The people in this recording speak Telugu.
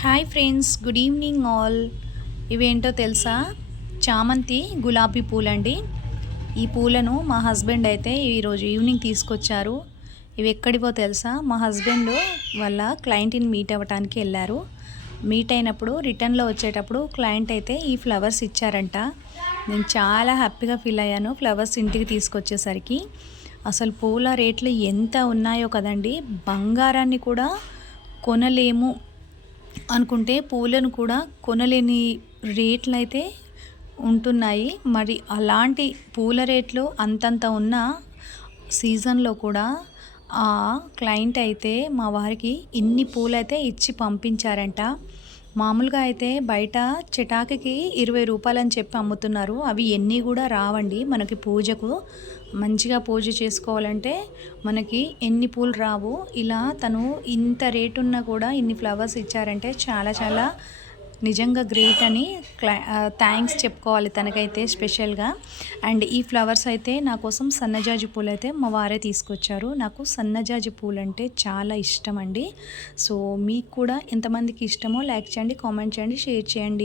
Hi friends, good evening all. ఇవేంటో తెలుసా? చామంతి గులాబీ పూలండి. ఈ పూలను మా హస్బెండ్ అయితే ఈరోజు ఈవినింగ్ తీసుకొచ్చారు. ఇవి ఎక్కడివో తెలుసా? మా హస్బెండ్ వాళ్ళ క్లయింట్ని మీట్ అవ్వటానికి వెళ్ళారు. మీట్ అయినప్పుడు రిటర్న్లో వచ్చేటప్పుడు క్లయింట్ అయితే ఈ ఫ్లవర్స్ ఇచ్చారంట. నేను చాలా హ్యాపీగా ఫీల్ అయ్యాను ఫ్లవర్స్ ఇంటికి తీసుకొచ్చేసరికి. అసలు పూల రేట్లు ఎంత ఉన్నాయో కదండి. బంగారాన్ని కూడా కొనలేము అనుకుంటే పూలను కూడా కొనలేని రేట్లయితే ఉంటున్నాయి. మరి అలాంటి పూల రేట్లు అంతంత ఉన్న సీజన్లో కూడా ఆ క్లయింట్ అయితే మా వారికి ఇన్ని పూలైతే ఇచ్చి పంపించారంట. మామూలుగా అయితే బయట చిటాకుకి 20 రూపాయలని చెప్పి అమ్ముతున్నారు. అవి ఎన్ని కూడా రావండి మనకి పూజకు. మంచిగా పూజ చేసుకోవాలంటే మనకి ఎన్ని పూలు రావు. ఇలా తను ఇంత రేటు ఉన్నా కూడా ఇన్ని ఫ్లవర్స్ ఇచ్చారంటే చాలా చాలా నిజంగా గ్రేట్ అని థ్యాంక్స్ చెప్పుకోవాలి తనకైతే స్పెషల్గా. అండ్ ఈ ఫ్లవర్స్ అయితే నా కోసం సన్నజాజి పూలు అయితే మా వారే తీసుకొచ్చారు. నాకు సన్నజాజి పూలు అంటే చాలా ఇష్టం అండి. సో మీకు కూడా ఎంతమందికి ఇష్టమో లైక్ చేయండి, కామెంట్ చేయండి, షేర్ చేయండి.